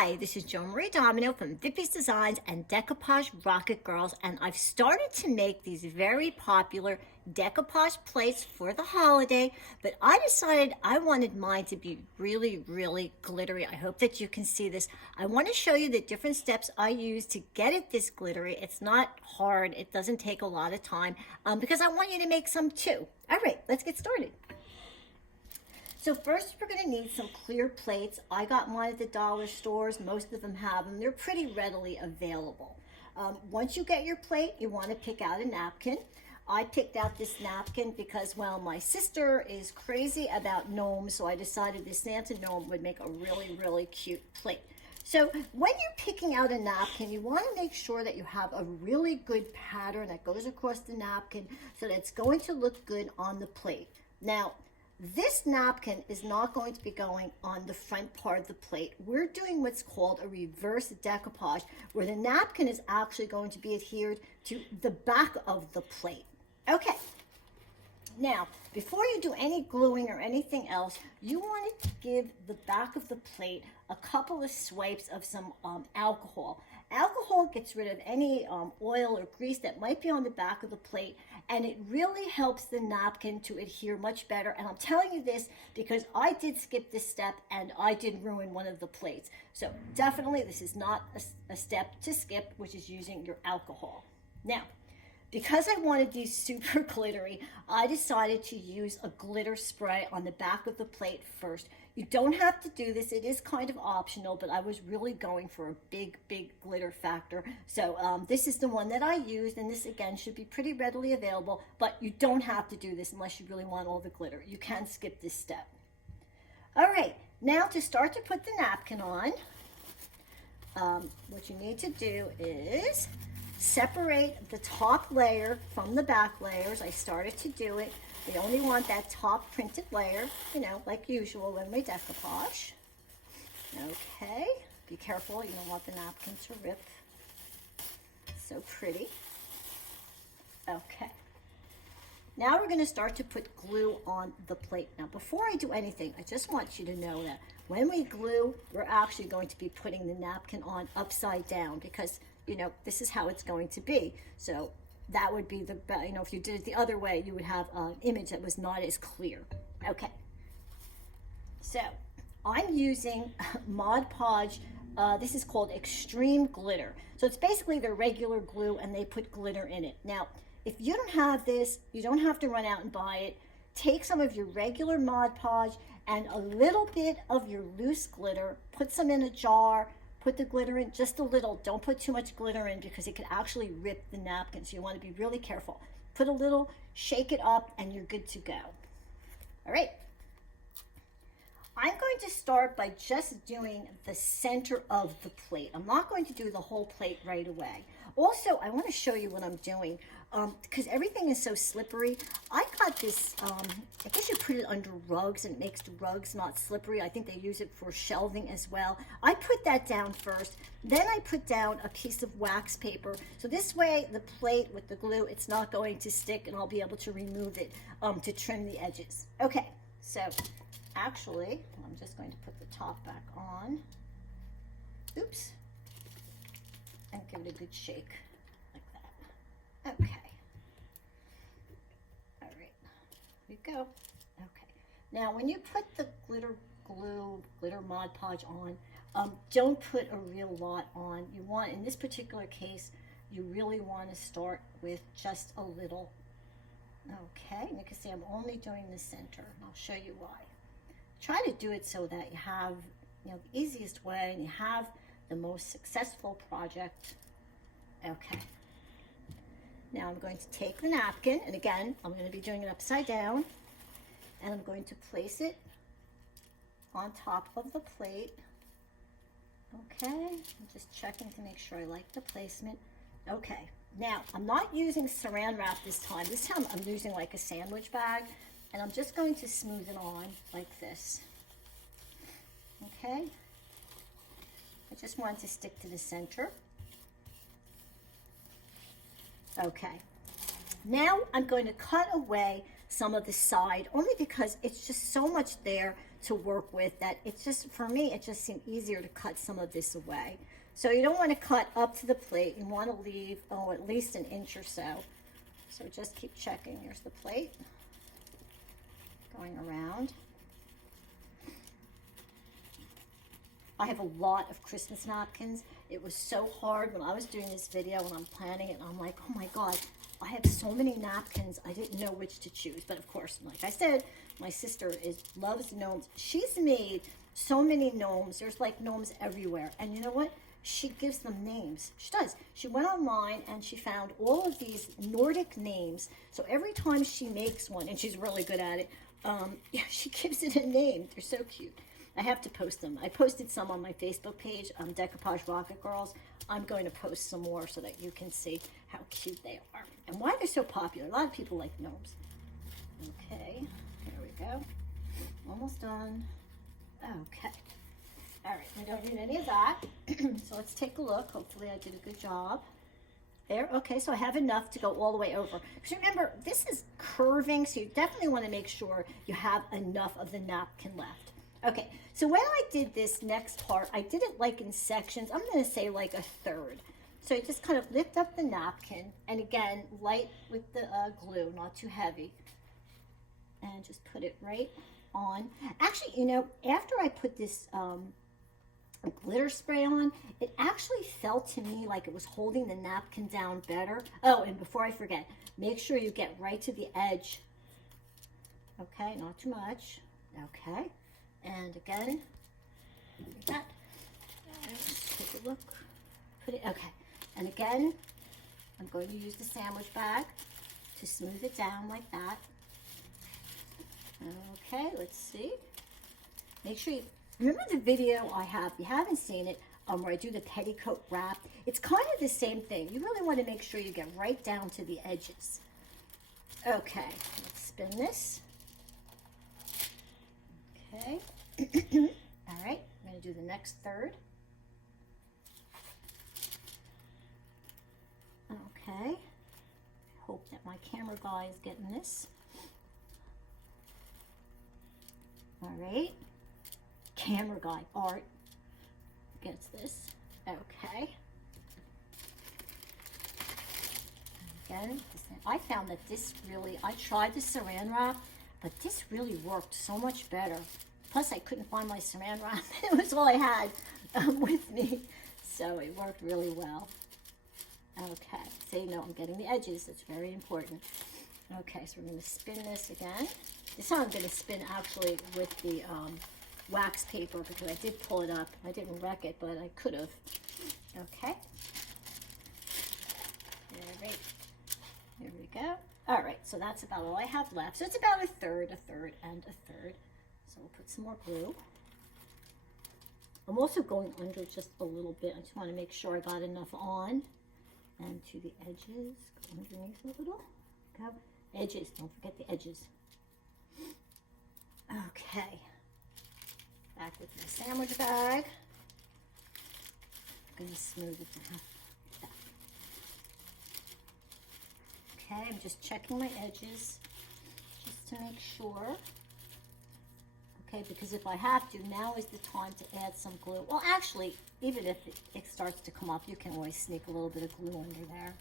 Hi, this is Joan-Marie from Vippies Designs and Decoupage Rocket Girls, and I've started to make these very popular decoupage plates for the holiday, but I decided I wanted mine to be really, really glittery. I hope that you can see this. I want to show you the different steps I use to get it this glittery. It's not hard. It doesn't take a lot of time because I want you to make some too. All right, let's get started. So first we're going to need some clear plates. I got mine at the dollar stores. Most of them have them. They're pretty readily available. Once you get your plate, you want to pick out a napkin. I picked out this napkin because, well, my sister is crazy about gnomes, so I decided this Santa gnome would make a really, really cute plate. So when you're picking out a napkin, you want to make sure that you have a really good pattern that goes across the napkin so that it's going to look good on the plate. Now, this napkin is not going to be going on the front part of the plate. We're doing what's called a reverse decoupage, where the napkin is actually going to be adhered to the back of the plate. Okay, now, before you do any gluing or anything else, you want to give the back of the plate a couple of swipes of some alcohol. Alcohol gets rid of any oil or grease that might be on the back of the plate, and it really helps the napkin to adhere much better. And I'm telling you this because I did skip this step and I did ruin one of the plates. So definitely this is not a step to skip, which is using your alcohol. Now, because I wanted these super glittery, I decided to use a glitter spray on the back of the plate first. You don't have to do this. It is kind of optional, but I was really going for a big, big glitter factor. So this is the one that I used, and this, again, should be pretty readily available, but you don't have to do this unless you really want all the glitter. You can skip this step. All right, now to start to put the napkin on, what you need to do is separate the top layer from the back layers. I started to do it. We only want that top printed layer, you know, like usual when we decoupage. Okay, be careful, you don't want the napkin to rip. So pretty. Okay. Now we're going to start to put glue on the plate. Now before I do anything, I just want you to know that when we glue, we're actually going to be putting the napkin on upside down because, you know, this is how it's going to be. So that would be the, you know, if you did it the other way, you would have an image that was not as clear. Okay. So I'm using Mod Podge. This is called Extreme Glitter. So it's basically their regular glue and they put glitter in it. Now, if you don't have this, you don't have to run out and buy it. Take some of your regular Mod Podge and a little bit of your loose glitter, put some in a jar, put the glitter in just a little. Don't put too much glitter in because it could actually rip the napkin. So you want to be really careful. Put a little, shake it up, and you're good to go. All right. I'm going to start by just doing the center of the plate. I'm not going to do the whole plate right away. Also, I want to show you what I'm doing because everything is so slippery. I got this, I guess you put it under rugs and it makes the rugs not slippery. I think they use it for shelving as well. I put that down first. Then I put down a piece of wax paper. So this way the plate with the glue, it's not going to stick and I'll be able to remove it to trim the edges. Okay, so actually, I'm just going to put the top back on. Oops. And give it a good shake like that. Okay. All right. Here we go. Okay. Now, when you put the glitter glue, glitter Mod Podge on, don't put a real lot on. You want, in this particular case, you really want to start with just a little. Okay. And you can see I'm only doing the center. And I'll show you why. Try to do it so that you have, you know, the easiest way and you have the most successful project. Okay. Now I'm going to take the napkin, and again, I'm going to be doing it upside down, and I'm going to place it on top of the plate. Okay, I'm just checking to make sure I like the placement. Okay, now I'm not using saran wrap this time. This time I'm using like a sandwich bag, and I'm just going to smooth it on like this. Okay. I just want to stick to the center. Okay. Now I'm going to cut away some of the side, only because it's just so much there to work with that it's just, for me, it just seemed easier to cut some of this away. So you don't want to cut up to the plate. You want to leave, oh, at least an inch or so. So just keep checking. Here's the plate going around. I have a lot of Christmas napkins. It was so hard when I was doing this video and I'm planning it, and I'm like, oh my God, I have so many napkins. I didn't know which to choose. But of course, like I said, my sister loves gnomes. She's made so many gnomes. There's like gnomes everywhere. And you know what? She gives them names. She does. She went online and she found all of these Nordic names. So every time she makes one, and she's really good at it, yeah, she gives it a name. They're so cute. I have to post them. I posted some on my Facebook page, Decoupage Rocket Girls. I'm going to post some more so that you can see how cute they are and why they're so popular. A lot of people like gnomes. Okay, there we go. Almost done. Okay. All right, we don't need any of that. So let's take a look. Hopefully I did a good job. There, okay, so I have enough to go all the way over. Because remember, this is curving, so you definitely want to make sure you have enough of the napkin left. Okay, so when I did this next part, I did it like in sections. I'm going to say like a third. So you just kind of lift up the napkin, and again, light with the glue, not too heavy. And just put it right on. Actually, you know, after I put this glitter spray on, it actually felt to me like it was holding the napkin down better. Oh, and before I forget, make sure you get right to the edge. Okay, not too much. Okay. And again, like that. Let's take a look. Put it, okay. And again, I'm going to use the sandwich bag to smooth it down like that. Okay, let's see. Make sure you, remember the video I have, if you haven't seen it, where I do the petticoat wrap. It's kind of the same thing. You really want to make sure you get right down to the edges. Okay, let's spin this. Okay. All right, I'm going to do the next third. Okay. Hope that my camera guy is getting this. All right. Camera guy, Art, gets this. Okay. Again, I found that this really, I tried the saran wrap, but this really worked so much better. Plus, I couldn't find my saran wrap. It was all I had with me. So it worked really well. Okay, so you know I'm getting the edges. That's very important. Okay, so we're going to spin this again. This time I'm going to spin actually with the wax paper because I did pull it up. I didn't wreck it, but I could have. Okay. All right. Here we go. All right, so that's about all I have left. So it's about a third, and a third. So we'll put some more glue. I'm also going under just a little bit. I just want to make sure I got enough on. And to the edges, go underneath a little. Go. Edges, don't forget the edges. Okay. Back with my sandwich bag. I'm going to smooth it down. Okay, I'm just checking my edges just to make sure. Okay, because if I have to, now is the time to add some glue. Well, actually, even if it starts to come up, you can always sneak a little bit of glue under there.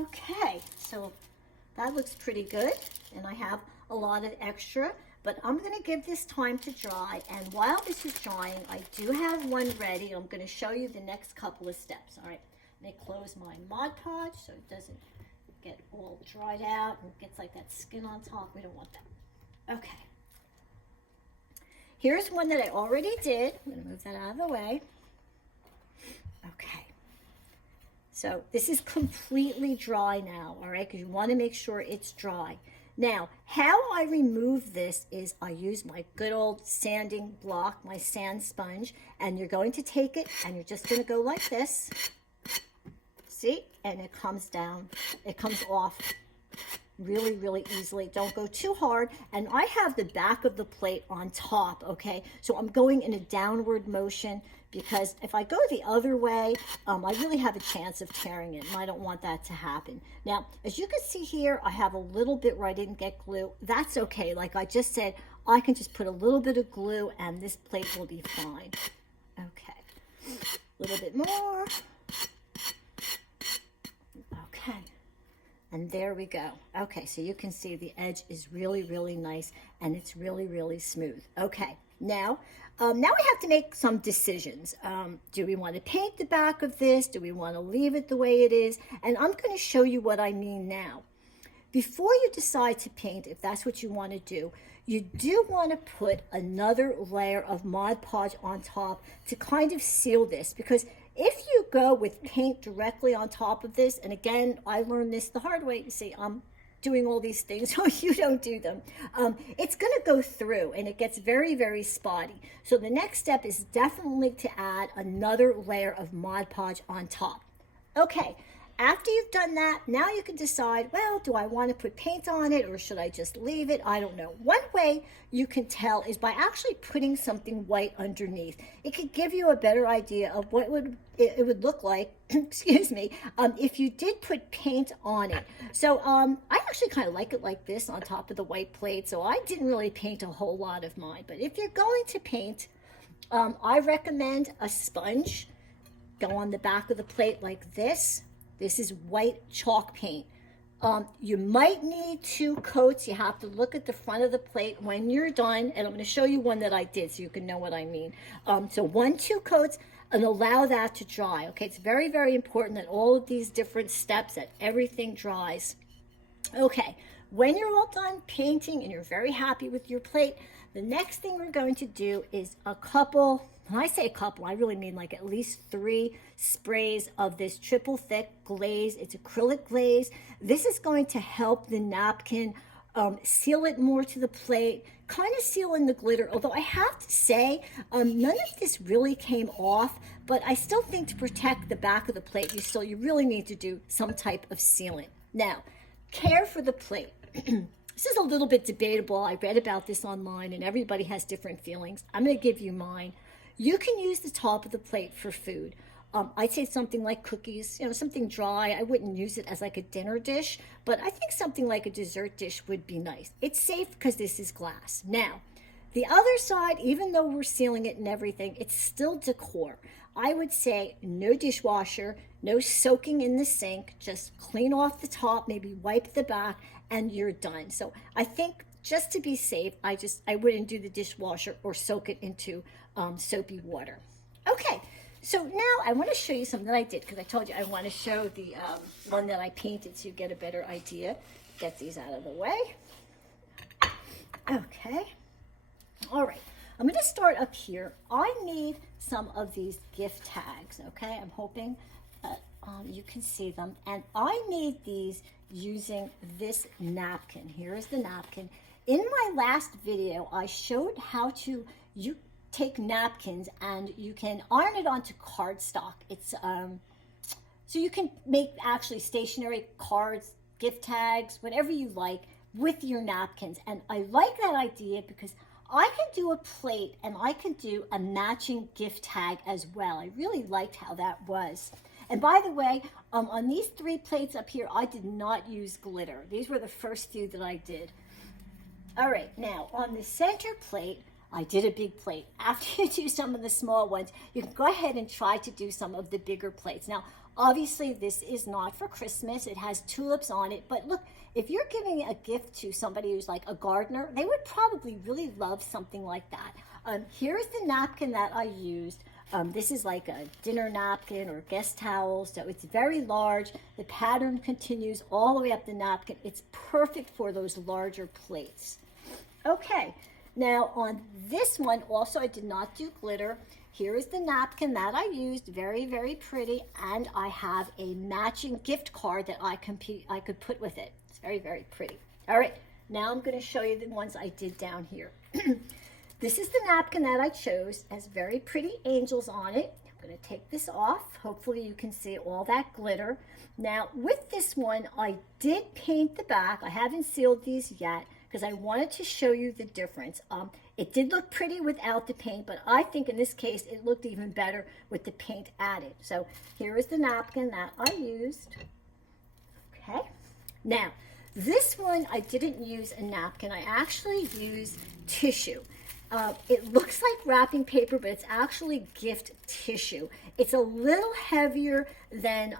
Okay, so that looks pretty good, and I have a lot of extra, but I'm going to give this time to dry, and while this is drying, I do have one ready. I'm going to show you the next couple of steps. All right, let me close my Mod Podge so it doesn't get all dried out and gets like that skin on top. We don't want that. Okay. Here's one that I already did. I'm going to move that out of the way. Okay. So this is completely dry now, all right, because you want to make sure it's dry. Now, how I remove this is I use my good old sanding block, my sand sponge, and you're going to take it and you're just going to go like this. See? And it comes down. It comes off really, really easily. Don't go too hard. And I have the back of the plate on top, okay? So I'm going in a downward motion because if I go the other way, I really have a chance of tearing it, and I don't want that to happen. Now, as you can see here, I have a little bit where I didn't get glue. That's okay. Like I just said, I can just put a little bit of glue and this plate will be fine. Okay, a little bit more. Okay, and there we go. Okay, so you can see the edge is really, really nice and it's really, really smooth. Okay, now we have to make some decisions. Do we want to paint the back of this? Do we want to leave it the way it is? And I'm going to show you what I mean now. Before you decide to paint, if that's what you want to do, you do want to put another layer of Mod Podge on top to kind of seal this, because if you go with paint directly on top of this, and again, I learned this the hard way. You see, I'm doing all these things so you don't do them. It's going to go through and it gets very, very spotty. So the next step is definitely to add another layer of Mod Podge on top. Okay. After you've done that, now you can decide, well, do I want to put paint on it or should I just leave it? I don't know. One way you can tell is by actually putting something white underneath. It could give you a better idea of what it would look like, excuse me, if you did put paint on it. So I actually kind of like it like this on top of the white plate, so I didn't really paint a whole lot of mine. But if you're going to paint, I recommend a sponge. Go on the back of the plate like this. This is white chalk paint. You might need 2 coats. You have to look at the front of the plate when you're done, and I'm going to show you one that I did so you can know what I mean. So 1-2 coats, and allow that to dry. Okay, it's very, very important that all of these different steps, that everything dries. Okay, when you're all done painting and you're very happy with your plate, the next thing we're going to do is a couple, when I say a couple, I really mean like at least 3 sprays of this triple thick glaze. It's acrylic glaze. This is going to help the napkin seal it more to the plate, kind of seal in the glitter. Although I have to say, none of this really came off, but I still think to protect the back of the plate, you really need to do some type of sealant. Now, care for the plate. This is a little bit debatable. I read about this online and everybody has different feelings. I'm going to give you mine. You can use the top of the plate for food. I'd say something like cookies, something dry. I wouldn't use it as like a dinner dish, but I think something like a dessert dish would be nice. It's safe because this is glass. Now, the other side, even though we're sealing it and everything, it's still decor. I would say no dishwasher, no soaking in the sink, just clean off the top, maybe wipe the back, and you're done. So I think just to be safe, I wouldn't do the dishwasher or soak it into soapy water. Okay, so now I want to show you something that I did, because I told you I want to show the one that I painted so you get a better idea. Get these out of the way. Okay, all right. I'm going to start up here. I need some of these gift tags, okay? I'm hoping that you can see them. And I made these using this napkin. Here is the napkin. In my last video, I showed how to take napkins and you can iron it onto cardstock. It's so you can make actually stationery cards, gift tags, whatever you like with your napkins. And I like that idea because I can do a plate and I can do a matching gift tag as well. I really liked how that was. And by the way, on these 3 plates up here, I did not use glitter. These were the first few that I did. All right, now on the center plate, I did a big plate. After you do some of the small ones, you can go ahead and try to do some of the bigger plates. Now, obviously, this is not for Christmas. It has tulips on it. But look, if you're giving a gift to somebody who's like a gardener, they would probably really love something like that. Here's the napkin that I used. This is like a dinner napkin or guest towel, so it's very large. The pattern continues all the way up the napkin. It's perfect for those larger plates. Okay, now on this one, also I did not do glitter. Here is the napkin that I used, very, very pretty, and I have a matching gift card that I could put with it. It's very, very pretty. All right, now I'm going to show you the ones I did down here. This is the napkin that I chose. It has very pretty angels on it. I'm going to take this off. Hopefully you can see all that glitter. Now with this one, I did paint the back. I haven't sealed these yet because I wanted to show you the difference. It did look pretty without the paint, but I think in this case it looked even better with the paint added. So here is the napkin that I used. Okay. Now, This one, I didn't use a napkin. I actually used tissue. It looks like wrapping paper, but it's actually gift tissue. It's a little heavier than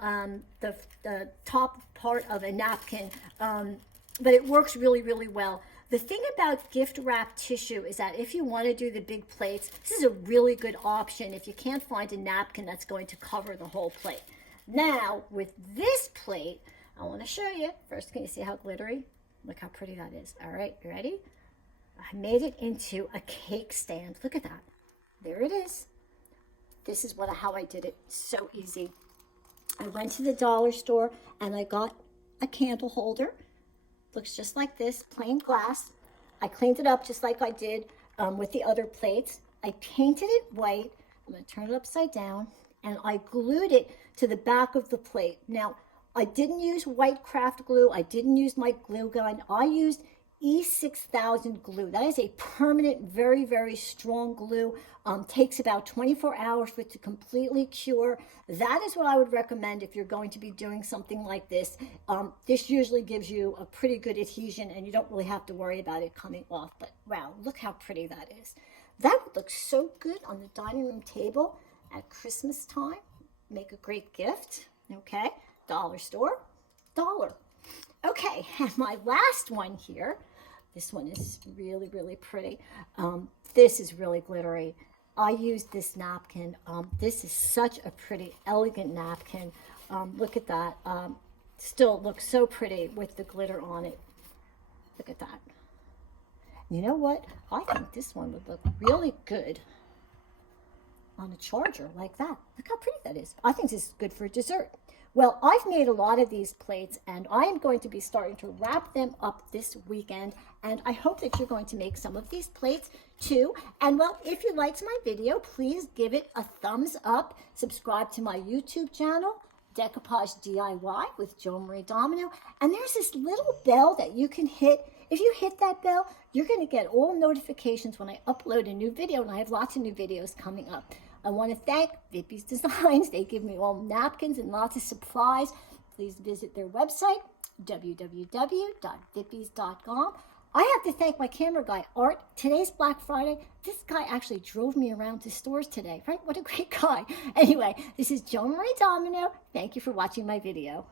the top part of a napkin, but it works really, really well. The thing about gift wrap tissue is that if you want to do the big plates, this is a really good option if you can't find a napkin that's going to cover the whole plate. Now, with this plate, I want to show you. First, can you see how glittery? Look how pretty that is. All right, you ready? I made it into a cake stand. Look at that. There it is. This is how I did it. So easy. I went to the dollar store and I got a candle holder. Looks just like this, plain glass. I cleaned it up just like I did with the other plates. I painted it white. I'm going to turn it upside down, and I glued it to the back of the plate. Now, I didn't use white craft glue. I didn't use my glue gun. I used E6000 glue. That is a permanent, very, very strong glue. Takes about 24 hours for it to completely cure. That is what I would recommend if you're going to be doing something like this. This usually gives you a pretty good adhesion, and you don't really have to worry about it coming off. But wow, look how pretty that is. That would look so good on the dining room table at Christmas time. Make a great gift. Okay, dollar store, dollar. Okay, and my last one here. This one is really, really pretty. This is really glittery. I used this napkin. This is such a pretty, elegant napkin. Look at that. Still looks so pretty with the glitter on it. Look at that. You know what? I think this one would look really good on a charger like that. Look how pretty that is. I think this is good for dessert. Well, I've made a lot of these plates, and I am going to be starting to wrap them up this weekend, and I hope that you're going to make some of these plates too. And well, if you liked my video, please give it a thumbs up. Subscribe to my YouTube channel, Decoupage D.I.Y. with Joan-Marie Domino. And there's this little bell that you can hit. If you hit that bell, you're going to get all notifications when I upload a new video, and I have lots of new videos coming up. I want to thank Vippy's Designs. They give me all napkins and lots of supplies. Please visit their website, www.vippys.com. I have to thank my camera guy, Art. Today's Black Friday. This guy actually drove me around to stores today, right? What a great guy. Anyway, this is Joan-Marie Domino. Thank you for watching my video.